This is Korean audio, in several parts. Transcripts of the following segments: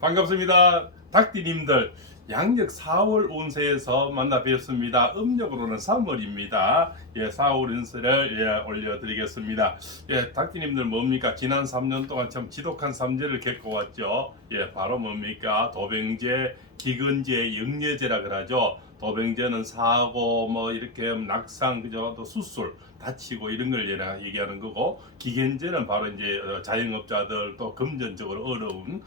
반갑습니다. 닭띠님들 양력 4월 운세에서 만나 뵙습니다. 음력으로는 3월입니다. 4월 운세를 올려드리겠습니다. 닭띠님들 뭡니까? 지난 3년 동안 참 지독한 삼재를 겪어왔죠. 바로 뭡니까? 도병재, 기근재, 영예재라 그러죠. 도병재는 사고, 이렇게 낙상, 그죠? 또 수술, 다치고 이런 걸 얘기하는 거고, 기근재는 바로 이제 자영업자들 또 금전적으로 어려운,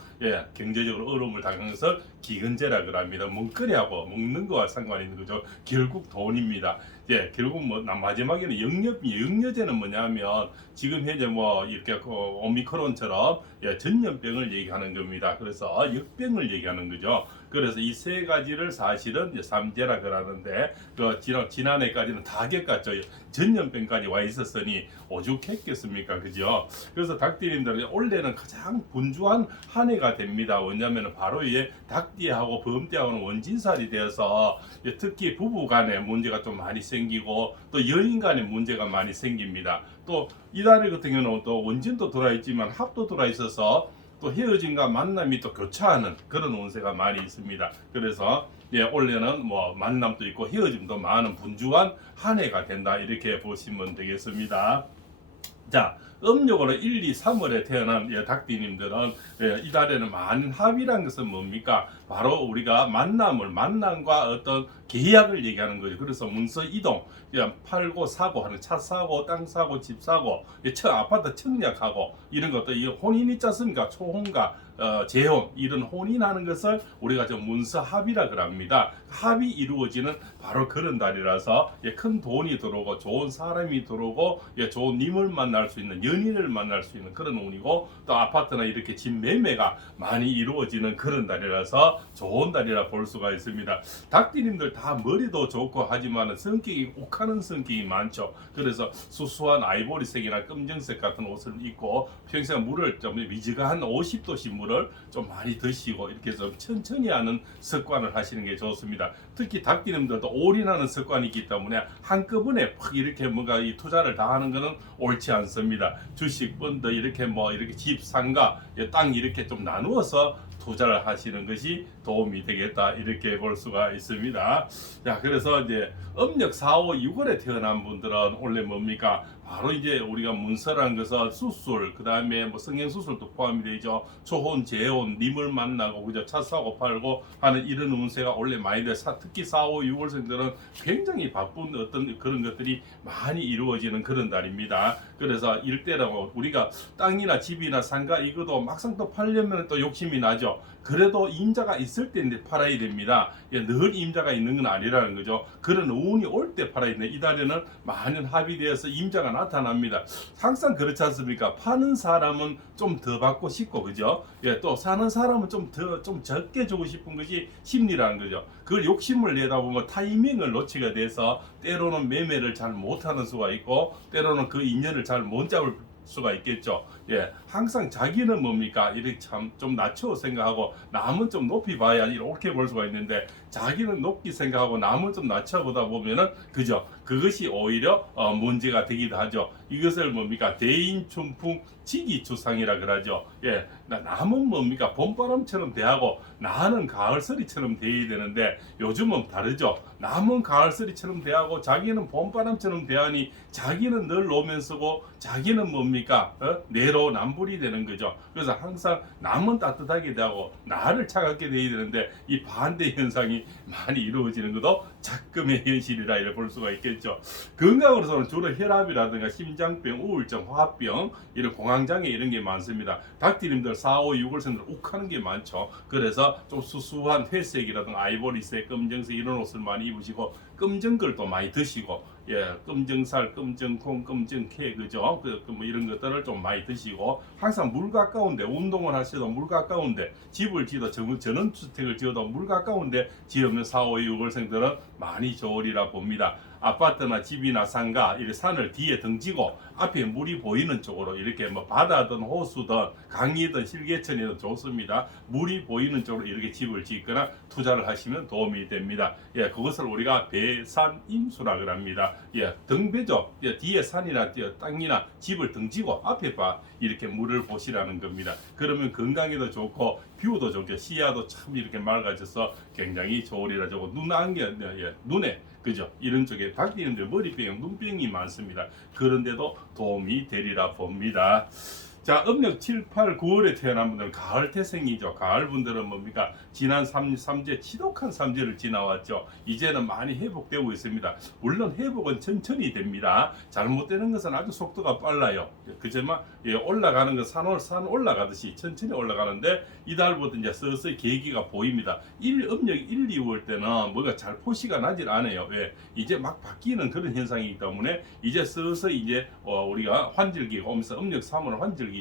경제적으로 어려움을 당하는 것을 기근재라 그럽니다. 먹거리하고 먹는 거와 상관이 있는 거죠. 결국 돈입니다. 결국 마지막에는 영여제는 뭐냐면 지금 현재 이렇게 오미크론처럼 전염병을 얘기하는 겁니다. 그래서 역병을 얘기하는 거죠. 그래서 이 세 가지를 사실은 삼재라 그러는데 지난해까지는 다 겪었죠. 전염병까지 와 있었으니 오죽했겠습니까, 그죠? 그래서 닭띠님들 올해는 가장 분주한 한 해가 됩니다. 왜냐하면 바로 닭띠하고 범띠하고는 원진살이 되어서 특히 부부간에 문제가 좀 많이 생기고 또 연인 간에 문제가 많이 생깁니다. 또 이달에 같은 경우는 또 원진도 돌아있지만 합도 돌아있어서 또 헤어짐과 만남이 또 교차하는 그런 운세가 많이 있습니다. 그래서 올해는 만남도 있고 헤어짐도 많은 분주한 한 해가 된다, 이렇게 보시면 되겠습니다. 자, 음력으로 1, 2, 3월에 태어난 닭띠님들은 이달에는 많은 합이란 것은 뭡니까? 바로 우리가 만남과 어떤 계약을 얘기하는 거죠. 그래서 문서 이동, 팔고 사고 하는 차 사고, 땅 사고, 집 사고, 아파트 청약하고 이런 것도 이 혼인 있지 않습니까? 초혼과 재혼, 이런 혼인하는 것을 우리가 문서 합이라 그럽니다. 합이 이루어지는 바로 그런 달이라서 큰 돈이 들어오고 좋은 사람이 들어오고 좋은 님을 만날 수 있는, 연인을 만날 수 있는 그런 운이고, 또 아파트나 이렇게 집 매매가 많이 이루어지는 그런 달이라서 좋은 달이라 볼 수가 있습니다. 닭띠님들 다 머리도 좋고 하지만 성격이 욱하는 성격이 많죠. 그래서 수수한 아이보리색이나 검정색 같은 옷을 입고 평생 물을 좀 미지근한 50도씨 물을 좀 많이 드시고 이렇게 좀 천천히 하는 습관을 하시는 게 좋습니다. 특히 닭띠님들도 올인하는 습관이 있기 때문에 한꺼번에 팍 이렇게 뭔가 이 투자를 다 하는 것은 옳지 않습니다. 주식, 펀드 이렇게 이렇게 집, 상가, 땅 이렇게 좀 나누어서 투자를 하시는 것이 도움이 되겠다, 이렇게 볼 수가 있습니다. 자, 그래서 이제 음력 4, 5, 6월에 태어난 분들은 원래 뭡니까? 바로 이제 우리가 문서라는 것은 수술, 그 다음에 성형 수술도 포함이 되죠. 초혼, 재혼, 님을 만나고 그죠? 차 사고 팔고 하는 이런 운세가 원래 많이 돼. 특히 4, 5, 6월생들은 굉장히 바쁜 어떤 그런 것들이 많이 이루어지는 그런 달입니다. 그래서 일대라고 우리가 땅이나 집이나 상가 이것도 막상 또 팔려면 또 욕심이 나죠. 그래도 임자가 있을 때 팔아야 됩니다. 늘 임자가 있는 건 아니라는 거죠. 그런 운이 올 때 팔아야 되는데 이달에는 많은 합이 되어서 임자가 나타납니다. 항상 그렇지 않습니까? 파는 사람은 좀 더 받고 싶고, 그죠? 또 사는 사람은 좀 적게 주고 싶은 것이 심리라는 거죠. 그걸 욕심을 내다 보면 타이밍을 놓치게 돼서 때로는 매매를 잘 못하는 수가 있고, 때로는 그 인연을 잘 못 잡을 수가 있겠죠. 항상 자기는 뭡니까? 이렇게 참 좀 낮춰 생각하고 남은 좀 높이 봐야 이렇게 볼 수가 있는데, 자기는 높게 생각하고 남은 좀 낮춰 보다 보면은 그죠? 그것이 오히려 문제가 되기도 하죠. 이것을 뭡니까? 대인춘풍 지기추상이라 그러죠. 남은 뭡니까? 봄바람처럼 대하고 나는 가을서리처럼 대해야 되는데 요즘은 다르죠. 남은 가을서리처럼 대하고 자기는 봄바람처럼 대하니 자기는 늘 로맨스고 자기는 뭡니까? 내로남불이 되는 거죠. 그래서 항상 남은 따뜻하게 대하고 나를 차갑게 대해야 되는데 이 반대 현상이 많이 이루어지는 것도 작금의 현실이라 이렇게 볼 수가 있겠죠. 건강으로서는 주로 혈압이라든가 심장병, 우울증, 화합병, 이런 공황장애 이런 게 많습니다. 닭띠님들 4, 5, 6월생들 욱하는 게 많죠. 그래서 좀 수수한 회색이라든가 아이보리색, 검정색 이런 옷을 많이 입으시고 검정걸도 많이 드시고, 검정살, 검정콩, 검정캐, 그죠? 이런 것들을 좀 많이 드시고, 항상 물 가까운데 운동을 하셔도 물 가까운데 집을 지어도 전원주택을 지어도 물 가까운데 지으면 4, 5, 6월생들은 많이 좋으리라 봅니다. 아파트나 집이나 상가 이 산을 뒤에 등지고 앞에 물이 보이는 쪽으로 이렇게 뭐 바다든 호수든 강이든 실개천이든 좋습니다. 물이 보이는 쪽으로 이렇게 집을 짓거나 투자를 하시면 도움이 됩니다. 예, 그것을 우리가 배산임수라 그럽니다. 예, 등배죠. 예, 뒤에 산이나 땅이나 집을 등지고 앞에 봐 이렇게 물을 보시라는 겁니다. 그러면 건강에도 좋고 뷰도 좋게 시야도 참 이렇게 맑아져서 굉장히 좋으리라. 저거 눈안경 예, 눈에 그죠? 이런 쪽에 닭띠님들 머리병, 눈병이 많습니다. 그런데도 도움이 되리라 봅니다. 자, 음력 7, 8, 9월에 태어난 분들은 가을 태생이죠. 가을 분들은 뭡니까? 지난 삼재 지독한 삼재를 지나왔죠. 이제는 많이 회복되고 있습니다. 물론 회복은 천천히 됩니다. 잘못되는 것은 아주 속도가 빨라요. 그지만 예, 올라가는 건 산 올라가듯이 천천히 올라가는데 이달부터 이제 서서히 계기가 보입니다. 음력 1, 2월 때는 뭐가 잘 포시가 나질 않아요. 왜? 이제 막 바뀌는 그런 현상이기 때문에 이제 서서히 이제 우리가 환절기가 오면서 음력 3월 환절기죠.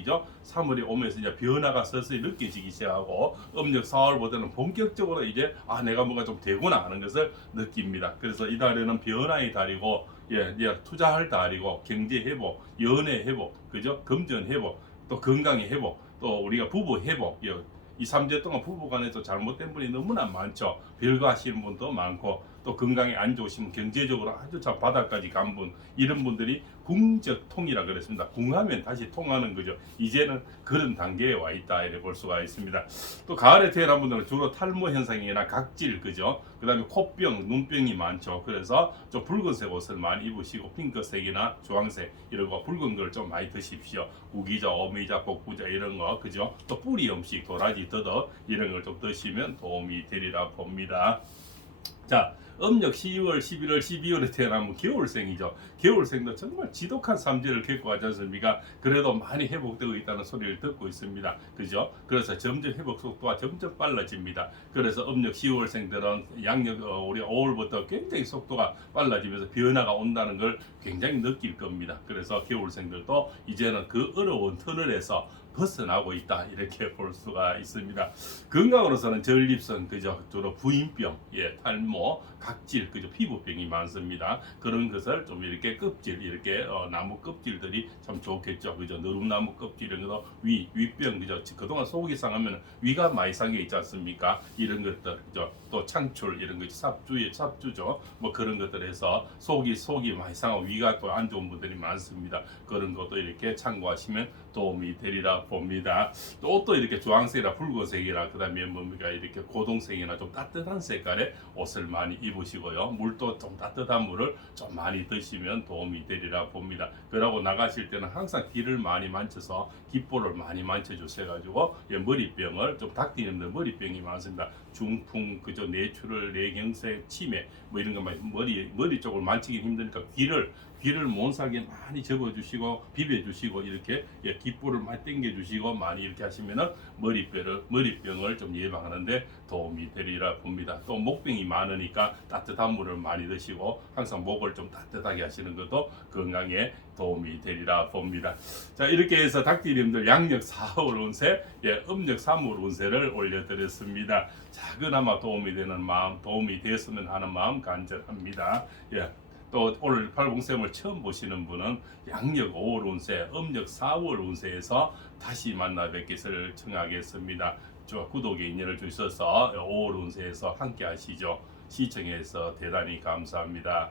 3월이 오면서 이제 변화가 서서히 느껴지기 시작하고 음력 4월보다는 본격적으로 이제 내가 뭔가 좀 되구나 하는 것을 느낍니다. 그래서 이달에는 변화의 달이고 예, 투자할 달이고 경제 회복, 연애 회복, 그죠? 금전 회복, 또 건강의 회복, 또 우리가 부부 회복. 이 3주 동안 부부간에도 잘못된 분이 너무나 많죠. 별거 하시는 분도 많고 또 건강에 안 좋으시면 경제적으로 아주 저 바닥까지 간 분, 이런 분들이 궁적통이라 그랬습니다. 궁하면 다시 통하는 거죠. 이제는 그런 단계에 와 있다 이렇게 볼 수가 있습니다. 또 가을에 태어난 분들은 주로 탈모 현상이나 각질, 그죠? 그 다음에 코병, 눈병이 많죠. 그래서 좀 붉은색 옷을 많이 입으시고 핑크색이나 주황색 이런 거 붉은 걸 좀 많이 드십시오. 우기자, 어미자, 복부자 이런 거, 그죠? 또 뿌리 음식, 도라지, 더덕 이런 걸 좀 드시면 도움이 되리라 봅니다. 자, 음력 10월, 11월, 12월에 태어나면 겨울생이죠. 겨울생도 정말 지독한 삼재를 겪고 하지 않습니까? 그래도 많이 회복되고 있다는 소리를 듣고 있습니다. 그죠? 그래서 점점 회복 속도가 점점 빨라집니다. 그래서 음력 10월생들은 양력 우리 5월부터 굉장히 속도가 빨라지면서 변화가 온다는 걸 굉장히 느낄 겁니다. 그래서 겨울생들도 이제는 그 어려운 터널에서 벗어나고 있다 이렇게 볼 수가 있습니다. 건강으로서는 전립선, 그죠? 주로 부인병, 예, 탈모, 각질, 그죠? 피부병이 많습니다. 그런 것을 좀 이렇게 껍질, 이렇게 나무 껍질들이 참 좋겠죠, 그죠? 누rum나무 껍질 이런 것도 위병, 그죠? 그동안 속이 상하면 위가 많이 상해 있지 않습니까? 이런 것들, 그죠? 또 창출 이런 거, 삽주죠. 뭐 그런 것들에서 속이 많이 상하고 위가 또 안 좋은 분들이 많습니다. 그런 것도 이렇게 참고하시면 도움이 되리라 봅니다. 또 옷도 이렇게 주황색이나 붉은색이나 그다음에 뭡니까 이렇게 고동색이나 좀 따뜻한 색깔의 옷을 많이 입으시고요. 물도 좀 따뜻한 물을 좀 많이 드시면 도움이 되리라 봅니다. 그러고 나가실 때는 항상 귀를 많이 만져서 귓볼을 많이 만져주셔가지고 머리병을 좀 닭띠님들 머리병이 많습니다. 중풍, 그저 뇌출혈, 뇌경색, 치매 뭐 이런 거 머리 쪽을 만지기 힘드니까 귀를 몬살게 많이 접어주시고 비벼주시고 이렇게 귓볼을 많이 당겨주시고 많이 이렇게 하시면은 머리병을 좀 예방하는데 도움이 되리라 봅니다. 또 목병이 많으니까 따뜻한 물을 많이 드시고 항상 목을 좀 따뜻하게 하시는 것도 건강에 도움이 되리라 봅니다. 자, 이렇게 해서 닭띠님들 양력 4월 운세, 음력 3월 운세를 올려드렸습니다. 작은아마 도움이 되는 마음, 도움이 되었으면 하는 마음 간절합니다. 또 오늘 80셈을 처음 보시는 분은 양력 5월 운세, 음력 4월 운세에서 다시 만나 뵙기를 청하겠습니다. 구독에 인연을 주셔서 5월 운세에서 함께 하시죠. 시청해서 대단히 감사합니다.